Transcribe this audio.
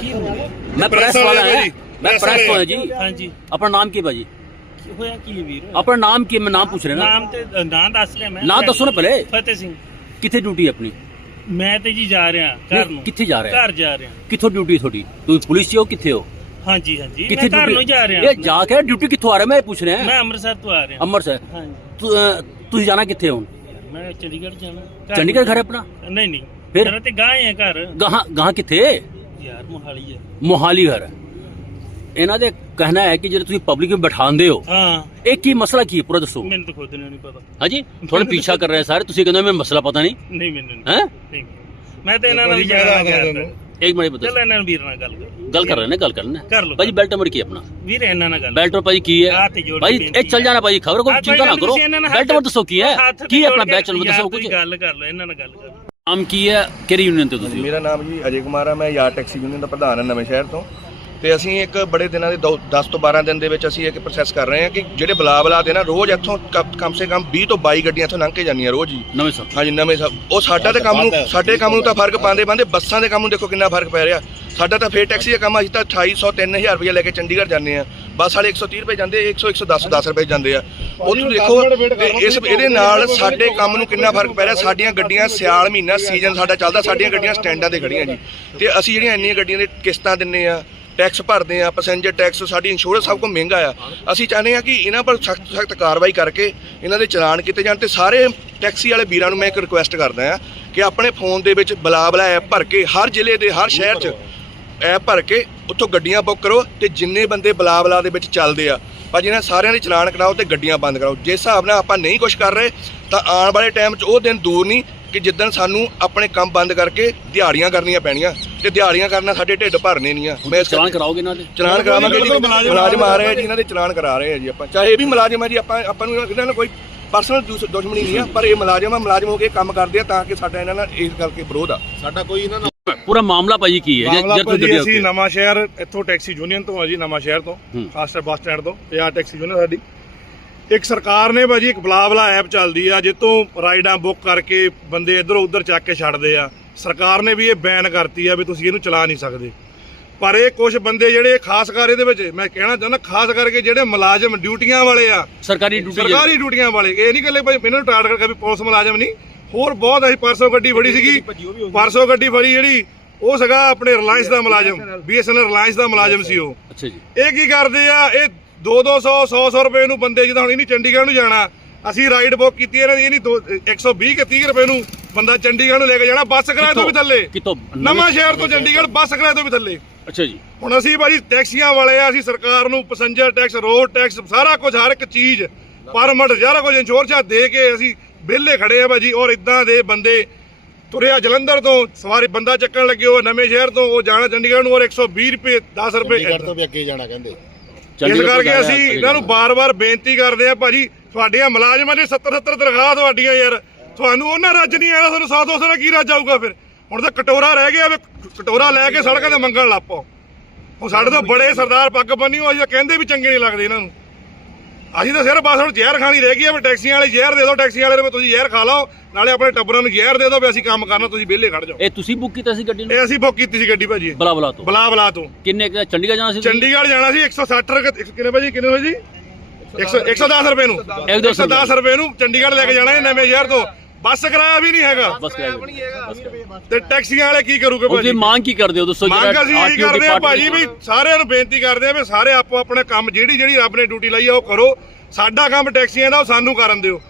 ਕੀ ਹੋ ਗਿਆ ਮੈਂ ਪ੍ਰੈਸ ਵਾਲਾ ਹਾਂ ਮੈਂ ਪ੍ਰੈਸ ਵਾਲੇ। ਜੀ। ਹਾਂਜੀ। ਆਪਣਾ ਨਾਮ ਕੀ ਭਾਜੀ? ਕੀ ਹੋਇਆ ਕੀ ਹੈ ਵੀਰ? ਆਪਣਾ ਨਾਮ ਕੀ? ਮੈਂ ਨਾਮ ਪੁੱਛ ਰਿਹਾ। ਨਾ ਨਾਮ ਤੇ ਨਾਂ ਦੱਸ ਰਿਹਾ ਮੈਂ। ਨਾਂ ਦੱਸੋ ਨਾ ਪਹਿਲੇ। ਫਤਿਹ ਸਿੰਘ। ਕਿੱਥੇ ਡਿਊਟੀ ਆਪਣੀ? ਮੈਂ ਤੇ ਜੀ ਜਾ ਰਿਹਾ ਘਰ ਨੂੰ। ਕਿੱਥੇ ਜਾ ਰਿਹਾ? ਘਰ ਜਾ ਰਿਹਾ। ਕਿੱਥੋਂ ਡਿਊਟੀ ਤੁਹਾਡੀ? ਤੁਸੀਂ ਪੁਲਿਸ 'ਚ ਹੋ ਕਿੱਥੇ ਹੋ? ਹਾਂਜੀ ਹਾਂਜੀ। ਕਿੱਥੇ ਮੈਂ ਘਰ ਨੂੰ ਜਾ ਰਿਹਾ ਇਹ। ਜਾ ਕੇ ਡਿਊਟੀ ਕਿੱਥੋਂ ਆ ਰਿਹਾ? ਮੈਂ ਪੁੱਛ ਰਿਹਾ। ਮੈਂ ਅੰਮ੍ਰਿਤਸਰ ਤੋਂ ਆ ਰਿਹਾ। ਅੰਮ੍ਰਿਤਸਰ। ਹਾਂਜੀ। ਤੁਸੀਂ ਜਾਣਾ ਕਿੱਥੇ ਹੋ ਮੈਂ ਚੰਡੀਗੜ੍ਹ ਜਾਣਾ। ਚੰਡੀਗੜ੍ਹ ਘਰ ਆਪਣਾ? ਨਹੀਂ ਨਹੀਂ। ਫਿਰ? ਤੇ ਗਾਂ ਹੈ ਘਰ। ਗਾਹਾਂ ਗਾਹਾਂ ਕਿੱਥੇ? ਯਾਰ ਮੋਹਾਲੀ ਹੈ। ਮੋਹਾਲੀ ਘਰ। ਹੈ। ਇਹਨਾਂ ਦੇ ਕਹਿਣਾ ਹੈ ਕਿ ਜਿਹੜੇ ਤੁਸੀਂ ਪਬਲਿਕ ਵਿੱਚ ਬਿਠਾਉਂਦੇ ਹੋ ਹਾਂ। ਇਹ ਕੀ ਮਸਲਾ ਕੀ ਹੈ? ਪੂਰਾ ਦੱਸੋ। ਮੈਨੂੰ ਤਾਂ ਖੁਦ ਨੂੰ ਨਹੀਂ ਪਤਾ। ਹਾਂਜੀ? ਥੋੜਾ ਪਿੱਛਾ ਕਰ ਰਹੇ ਸਾਰੇ। ਤੁਸੀਂ ਕਹਿੰਦੇ ਮੈਨੂੰ ਮਸਲਾ ਪਤਾ ਨਹੀਂ। ਨਹੀਂ ਮੈਨੂੰ ਨਹੀਂ ਹੈ। ਮੈਂ ਤੇ ਇਹਨਾਂ ਨਾਲ ਮੈਂ ਜਾਣਾ ਦੱਸਦਾ ਗਿਆ। ਇੱਕ ਮਿੰਟ ਬਤਾ ਚਲ ਇਹਨਾਂ ਨੂੰ ਵੀਰ ਨਾਲ ਗੱਲ ਕਰ। ਗੱਲ ਕਰ ਰਹੇ ਨੇ ਗੱਲ ਕਰ ਰਹੇ ਨੇ ਕਰ ਲਓ। ਭਾਜੀ ਬੈਲਟ ਨੰਬਰ ਕੀ ਹੈ ਆਪਣਾ। ਵੀਰ ਇਹਨਾਂ ਨਾਲ ਗੱਲ ਬੈਲਟ ਭਾਜੀ ਕੀ ਹੈ? ਬੇਨਤੀ ਇਹ ਚੱਲ ਜਾਣਾ ਭਾਜੀ ਖਬਰ ਕੋਈ ਚਿੰਤਾ ਨਾ ਕਰੋ। ਨਾਲ ਬੈਲਟ ਨੰਬਰ ਦੱਸੋ ਕੀ ਹੈ। ਕੀ ਆਪਣਾ ਬੈਲਟ ਨੰਬਰ ਦੱਸੋ ਕੁਝ ਗੱਲ ਕਰ ਲਓ ਇਹਨਾਂ ਨਾਲ ਗੱਲ ਕਰ ਨਾਮ ਕੀ ਹੈ? ਕਿਹੜੀ ਯੂਨੀਅਨ ਤੇ ਤੁਸੀਂ? ਮੇਰਾ ਨਾਮ ਜੀ ਅਜੇ ਕੁਮਾਰ ਆ ਮੈਂ ਯਾਰ ਟੈਕਸੀ ਯੂਨੀਅਨ ਦਾ ਪ੍ਰਧਾਨ ਹਾਂ ਨਵੇਂ ਸ਼ਹਿਰ ਤੋਂ। ਤੇ ਅਸੀਂ ਇੱਕ ਬੜੇ ਦਿਨਾਂ ਦੇ 10 ਤੋਂ 12 ਦਿਨ ਦੇ ਵਿੱਚ ਅਸੀਂ ਇੱਕ ਪ੍ਰੋਸੈਸ ਕਰ ਰਹੇ ਹਾਂ ਕਿ ਜਿਹੜੇ ਬਲਾ ਬਲਾ ਦੇ ਨਾ ਰੋਜ਼ ਇੱਥੋਂ ਕ- ਕਮ ਸੇ ਕਮ 20 ਤੋਂ 22 ਗੱਡੀਆਂ ਇੱਥੋਂ ਲੰਘ ਕੇ ਜਾਂਦੀਆਂ ਰੋਜ਼ ਹੀ ਨਵੇਂ ਸਰ। ਹਾਂਜੀ ਨਵੇਂ ਸਭ ਉਹ ਸਾਡਾ ਤੇ ਕੰਮ ਨੂੰ ਸਾਡੇ ਕੰਮ ਨੂੰ ਤਾਂ ਫ਼ਰਕ ਪਾਉਂਦੇ ਪਾਉਂਦੇ ਬੱਸਾਂ ਦੇ ਕੰਮ ਨੂੰ ਦੇਖੋ ਕਿੰਨਾ ਫ਼ਰਕ ਪੈ ਰਿਹਾ। ਸਾਡਾ ਤਾਂ ਫੇਰ ਟੈਕਸੀ ਦਾ ਕੰਮ ਅਸੀਂ ਤਾਂ 2800 3000 ਰੁਪਏ ਲੈ ਕੇ ਚੰਡੀਗੜ੍ਹ ਜਾਂਦੇ ਆ ਬੱਸ ਵਾਲੇ 130 ਰੁਪਏ ਜਾਂਦੇ 100 110 10 ਰੁਪਏ ਜਾਂਦੇ ਆ। ਉੱਥੋਂ ਦੇਖੋ ਤੇ ਇਸ ਇਹਦੇ ਨਾਲ ਸਾਡੇ ਕੰਮ ਨੂੰ ਕਿੰਨਾ ਫ਼ਰਕ ਪੈ ਰਿਹਾ? ਸਾਡੀਆਂ ਗੱਡੀਆਂ ਸਿਆਲ ਮਹੀਨਾ ਸੀਜ਼ਨ ਸਾਡਾ ਚੱਲਦਾ ਸਾਡੀਆਂ ਗੱਡੀਆਂ ਸਟੈਂਡਾਂ ਤੇ ਖੜੀਆਂ ਜੀ। ਤੇ ਅਸੀਂ ਜਿਹੜੀਆਂ ਇੰਨੀਆਂ ਗੱਡੀਆਂ ਦੇ ਕਿਸ਼ਤਾਂ ਦਿੰਨੇ ਆ ਟੈਕਸ ਭਰਦੇ ਆ ਪੈਸੇਂਜਰ ਟੈਕਸ ਸਾਡੀ ਇੰਸ਼ੋਰੈਂਸ ਸਭ ਕੁਝ ਮਹਿੰਗਾ ਆ। ਅਸੀਂ ਚਾਹੁੰਦੇ ਆ ਕਿ ਇਹਨਾਂ ਪਰ ਸਖਤ ਸਖਤ ਕਾਰਵਾਈ ਕਰਕੇ ਇਹਨਾਂ ਦੇ ਚਲਾਨ ਕੀਤੇ ਜਾਣ ਤੇ ਸਾਰੇ ਟੈਕਸੀ ਵਾਲੇ ਵੀਰਾਂ ਨੂੰ ਮੈਂ ਇੱਕ ਰਿਕੁਐਸਟ ਕਰਦਾ ਆ ਕਿ ਆਪਣੇ ਫੋਨ ਦੇ ਵਿੱਚ ਬਲਾ ਬਲਾ ਐਪ ਭਰ ਕੇ ਹਰ ਜ਼ਿਲ੍ਹੇ ਦੇ ਹਰ ਸ਼ਹਿਰ 'ਚ ਐਪ ਭਰ ਕੇ ਉੱਥੋਂ ਗੱਡੀਆਂ ਬੁੱਕ ਕਰੋ ਤੇ ਜਿੰਨੇ ਬੰਦੇ ਬਲਾ ਬਲਾ ਦੇ ਵਿੱਚ ਚੱਲਦੇ ਆ ਭਾਜੀ ਇਹਨਾਂ ਸਾਰਿਆਂ ਦੇ ਚਲਾਨ ਕਰਾਓ ਤੇ ਗੱਡੀਆਂ ਬੰਦ ਕਰਾਓ। ਜਿਸ ਹਿਸਾਬ ਨਾਲ ਆਪਾਂ ਨਹੀਂ ਕੁਝ ਕਰ ਰਹੇ ਤਾਂ ਆਉਣ ਵਾਲੇ ਟਾਈਮ 'ਚ ਉਹ ਦਿਨ ਦੂਰ ਨਹੀਂ ਕਿ ਜਿੱਦਣ ਸਾਨੂੰ ਆਪਣੇ ਕੰਮ ਬੰਦ ਕਰਕੇ ਦਿਹਾੜੀਆਂ ਕਰਨੀਆਂ ਪੈਣੀਆਂ ਤੇ ਦਿਹਾੜੀਆਂ ਕਰਨਾ ਸਾਡੇ ਢਿੱਡ ਭਰਨੇ ਨਹੀਂ ਆ। ਮੈਂ ਚਲਾਨ ਕਰਾਓਗੇ ਇਹਨਾਂ ਦੇ? ਚਲਾਨ ਕਰਾਵਾਂਗੇ ਜੀ। ਮੁਲਾਜ਼ਮ ਆ ਰਹੇ ਆ ਜੀ ਇਹਨਾਂ ਦੇ ਚਲਾਨ ਕਰਾ ਰਹੇ ਆ ਜੀ ਆਪਾਂ। ਚਾਹੇ ਇਹ ਵੀ ਮੁਲਾਜ਼ਮ ਆ ਜੀ ਆਪਾਂ ਆਪਾਂ ਨੂੰ ਇਹਨਾਂ ਨਾਲ ਕੋਈ ਪਰਸਨਲ ਦੁਸ਼ਮਣੀ ਨਹੀਂ ਆ ਪਰ ਇਹ ਮੁਲਾਜ਼ਮ ਆ ਮੁਲਾਜ਼ਮ ਹੋ ਕੇ ਕੰਮ ਕਰਦੇ ਆ ਤਾਂ ਕਿ ਸਾਡਾ ਇਹਨਾਂ ਨਾਲ ਇਸ ਕਰਕੇ ਵਿਰੋਧ ਆ। ਸਾਡਾ ਕੋਈ ਇਹਨਾਂ ਨਾਲ ਪੂਰਾ ਮਾਮਲਾ ਭਾਜੀ ਕੀ ਹੈ? ਜੇ ਮਾਮਲਾ ਭਾਜੀ ਗੱਡੀ ਅਸੀਂ ਨਵਾਂ ਸ਼ਹਿਰ ਇੱਥੋਂ ਟੈਕਸੀ ਯੂਨੀਅਨ ਤੋਂ ਆ ਜੀ ਨਵਾਂ ਸ਼ਹਿਰ ਤੋਂ। ਖਾਸਟਰ ਬੱਸ ਸਟੈਂਡ ਤੋਂ। ਤੇ ਆ ਟੈਕਸੀ ਯੂਨੀਅਨ ਸਾਡੀ। ਇੱਕ ਸਰਕਾਰ ਨੇ ਭਾਜੀ ਇੱਕ ਬਲਾਬਲਾ ਐਪ ਚੱਲਦੀ ਆ ਜਿੱਤੋਂ ਰਾਈਡਾਂ ਬੁੱਕ ਕਰਕੇ ਬੰਦੇ ਇੱਧਰੋਂ ਉੱਧਰ ਚੱਕ ਕੇ ਛੱਡਦੇ ਆ। ਸਰਕਾਰ ਨੇ ਵੀ ਇਹ ਬੈਨ ਕਰਤੀ ਆ ਵੀ ਤੁਸੀਂ ਇਹਨੂੰ ਚਲਾ ਨਹੀਂ ਸਕਦੇ। ਪਰ ਇਹ ਕੁਝ ਬੰਦੇ ਜਿਹੜੇ ਖਾਸ ਕਰ ਇਹਦੇ ਵਿੱਚ ਮੈਂ ਕਹਿਣਾ ਚਾਹੁੰਦਾ ਖਾਸ ਕਰਕੇ ਜਿਹੜੇ ਮੁਲਾਜ਼ਮ ਡਿਊਟੀਆਂ ਵਾਲੇ ਆ। ਸਰਕਾਰੀ ਡਿਊਟੀ ਸਰਕਾਰੀ ਡਿਊਟੀਆਂ ਵਾਲੇ। ਇਹ ਨਹੀਂ ਗੱਲੇ ਭਾਈ ਮੈਨੂੰ ਟਾਰਟ ਕਰਕੇ ਵੀ ਪੁਲਿਸ ਮੁਲਾਜ਼ਮ ਨਹੀਂ। ਹੋਰ ਬਹੁਤ ਅਸੀਂ ਪਰਸੋਂ ਗੱਡੀ ਫੜੀ ਸੀਗੀ। ਪਰਸੋਂ ਗੱਡੀ ਫੜੀ ਜਿਹੜੀ ਉਹ ਸੀਗਾ ਆਪਣੇ ਰਿਲਾਇੰਸ ਦਾ ਮੁਲਾਜ਼ਮ ਬੀਐਸਐਨਐਲ ਰਿਲਾਇੰਸ ਦਾ ਮੁਲਾਜ਼ਮ ਸੀ ਉਹ। ਅੱਛਾ ਜੀ। ਇਹ ਕੀ ਕਰਦੇ ਆ? ਇਹ 2 200 100 100 ਰੁਪਏ ਨੂੰ ਬੰਦੇ ਜਿੱਦਾਂ ਹੁਣ ਇਹਨੀ ਚੰਡੀਗੜ੍ਹ ਨੂੰ ਜਾਣਾ ਅਸੀਂ ਰਾਈਡ ਬੁੱਕ ਕੀਤੀ ਇਹਨਾਂ ਦੀ ਇਹਨੀ ਦੋ- 120 ਕਿ 30 ਰੁਪਏ ਨੂੰ ਬੰਦਾ ਚੰਡੀਗੜ੍ਹ ਨੂੰ ਲੈ ਕੇ ਜਾਣਾ ਬੱਸ ਕਿਰਾਏ ਤੋਂ ਵੀ ਥੱਲੇ। ਕਿਤੋਂ ਨਵਾਂ ਸ਼ਹਿਰ ਤੋਂ ਚੰਡੀਗੜ੍ਹ ਬੱਸ ਕਿਰਾਏ ਤੋਂ ਵੀ ਥੱਲੇ। ਅੱਛਾ ਜੀ। ਹੁਣ ਅਸੀਂ ਭਾਜੀ ਟੈਕਸੀਆਂ ਵਾਲੇ ਆ ਅਸੀਂ ਸਰਕਾਰ ਨੂੰ ਪੈਸੇਂਜਰ ਟੈਕਸ ਰੋਡ ਟੈਕਸ ਸਾਰਾ ਕੁਝ ਹਰ ਇੱਕ ਚੀਜ਼ ਪਰਮਿਟ ਸਾਰਾ ਕੁਝ ਇੰਸ਼ੋਰੈਂਸ ਦੇ ਕੇ ਅਸੀਂ ਵਿਹਲੇ ਖੜੇ ਆ ਭਾਜੀ ਔਰ ਇਦਾਂ ਦੇ ਬੰਦੇ ਤੁਰਿਆ ਜਲੰਧਰ ਤੋਂ ਸਵਾਰੀ ਬੰਦਾ ਚੱਕਣ ਲੱਗੇ ਉਹ ਨਵੇਂ ਸ਼ਹਿਰ ਤੋਂ ਉਹ ਜਾਣਾ ਚੰਡੀਗੜ੍ਹ ਨੂੰ ਔਰ 120 ਰੁਪਏ 10 ਰੁਪਏ ਚੰਡੀਗੜ੍ਹ ਤੋਂ ਵੀ ਅੱਗੇ ਜਾਣਾ ਕਹਿੰਦੇ। ਇਸ ਕਰਕੇ ਅਸੀਂ। ਇਹਨਾਂ ਨੂੰ ਬਾਰ-ਬਾਰ ਬੇਨਤੀ ਕਰਦੇ ਆ ਭਾਜੀ ਤੁਹਾਡੀਆਂ ਮੁਲਾਜ਼ਮਾਂ ਦੇ 70 70 ਤਨਖਾਹ ਤੁਹਾਡੀਆਂ ਯਾਰ। ਤੁਹਾਨੂੰ ਉਹਨਾਂ ਰੱਜ ਨਹੀਂ ਆਇਆ ਤੁਹਾਨੂੰ 100 200 ਦਾ ਕੀ ਰੱਜ ਆਊਗਾ ਫਿਰ? ਹੁਣ ਤਾਂ ਕਟੋਰਾ ਰਹਿ ਗਿਆ ਵੀ ਕਟੋਰਾ ਲੈ ਕੇ ਸੜਕਾਂ ਤੇ ਮੰਗਣ ਲੱਪੋ ਹੁਣ ਸਾਡੇ ਤੋਂ ਬੜੇ ਸਰਦਾਰ ਪੱਗ ਬੰਨੀ ਅਸੀਂ ਤਾਂ ਕਹਿੰਦੇ ਵੀ ਚੰਗੇ ਨਹੀਂ ਲੱਗਦੇ ਇਹਨਾਂ ਨੂੰ। ਅਸੀਂ ਤਾਂ ਸਿਰਫ ਬਸ ਹੁਣ ਜ਼ਹਿਰ ਖਾਣੀ ਰਹਿ ਗਈ ਆ ਵੀ ਟੈਕਸੀਆਂ ਵਾਲੇ ਜ਼ਹਿਰ ਦੇ ਦਿਓ ਟੈਕਸੀ ਵਾਲੇ ਨੂੰ ਤੁਸੀਂ ਜ਼ਹਿਰ ਖਾ ਲਓ ਨਾਲੇ ਆਪਣੇ ਟੱਬਰਾਂ ਨੂੰ ਜ਼ਹਿਰ ਦੇ ਦਿਓ ਵੀ ਅਸੀਂ ਕੰਮ ਕਰਨਾ ਤੁਸੀਂ ਵਿਹਲੇ ਖੜ ਜਾਓ। ਇਹ ਤੁਸੀਂ ਬੁੱਕ ਕੀਤਾ ਸੀ ਗੱਡੀ ਨੂੰ? ਇਹ ਅਸੀਂ ਬੁੱਕ ਕੀਤੀ ਸੀ ਗੱਡੀ ਭਾਜੀ। ਬਲਾ ਬਲਾ ਤੋਂ? ਬਲਾ ਬਲਾ ਤੋਂ। ਕਿੰਨੇ ਕੁ- ਚੰਡੀਗੜ੍ਹ ਜਾਣਾ ਸੀ ਤੁਸੀਂ? ਚੰਡੀਗੜ੍ਹ ਜਾਣਾ ਸੀ 160 ਰੁਪਏ ਕਿੰਨੇ ਭਾਜੀ ਕਿੰਨੇ ਭਾਜੀ? 100 110 ਰੁਪਏ ਨੂੰ। ਇੱਕ ਦੋ ਸੌ 110 ਰੁਪਏ ਨੂੰ ਚੰਡੀਗੜ੍ਹ ਲੈ ਕੇ ਜਾਣਾ ਹੈ ਨਵੇਂ ਸ਼ਹਿਰ ਤੋਂ। ਬੱਸ ਕਿਰਾਇਆ ਵੀ ਨਹੀਂ ਹੈਗਾ। ਬਸ ਕਰਾਇਆ ਤੇ ਟੈਕਸੀਆਂ ਵਾਲੇ ਕੀ ਕਰੂਗੇ ਤੁਸੀਂ ਭਾਜੀ? ਮੰਗ ਕੀ ਕਰਦੇ ਹੋ ਦੱਸੋ ਮੰਗ ਅਸੀਂ ਇਹ ਕਰਦੇ ਆ ਭਾਜੀ ਵੀ ਸਾਰਿਆਂ ਨੂੰ ਬੇਨਤੀ ਕਰਦੇ ਆ ਵੀ ਸਾਰੇ ਆਪੋ ਆਪਣੇ ਕੰਮ ਜਿਹੜੀ ਜਿਹੜੀ ਰੱਬ ਨੇ ਡਿਊਟੀ ਲਾਈ ਆ ਉਹ ਕਰੋ। ਸਾਡਾ ਕੰਮ ਟੈਕਸੀਆਂ ਦਾ ਉਹ ਸਾਨੂੰ ਕਰਨ ਦਿਓ।